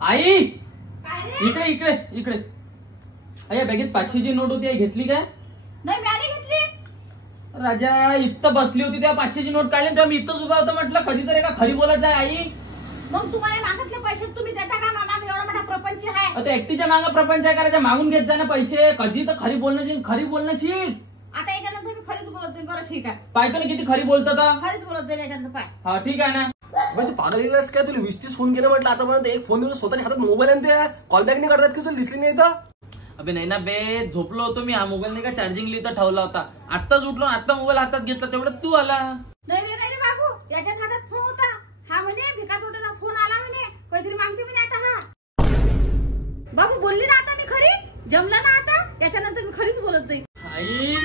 आई इकडे इकडे इकडे. अय्या बॅगेत 500ची नोट होती, घेतली काय? नाही मी घेतली. राजा इथं बसली होती तेव्हा 500ची नोट काढली तेव्हा मी इथंच उभा होता. म्हटलं कधीतरी का खरी बोलायचं आहे आई. मग तुम्हाला मागितले पैसे तुम्ही देता का? मागे एवढा मोठा प्रपंच आहे. तो एकटीच्या मागं प्रपंच आहे करायचा, मागून घेत जा ना पैसे. कधी तर खरी बोलणं शिक. आता याच्यानंतर मी खरीच बोलत जाईल. बरं ठीक आहे. पाहतो ना किती खरी बोलतो तर. खरीच बोलत जाईल याच्यानंतर. पाय हा ठीक आहे ना. तू पागल गेलास काय? तुला 20-30 फोन केले म्हटलं आतापर्यंत. एक फोन देऊन स्वतःच्या हातात मोबाईल आणते. कॉल बॅक नाही करतात की तुला दिसली नाही तर? अबे नाही ना बे, झोपलो होतो मी. हा मोबाईल नाही का चार्जिंगला इथं ठेवला होता. आत्ताच उठलो, आता मोबाईल हातात घेतला तेवढं तू आला. नाही रे नाही रे बाबू, याच्याच हातात फोन होता. हा म्हणे भिकाचोटाचा फोन आला म्हणे, काहीतरी मागते म्हणे. आता हा बाबू बोलली ना, आता मी खरी जमला ना. आता याच्यानंतर मी खरीच बोलत जाईल. आई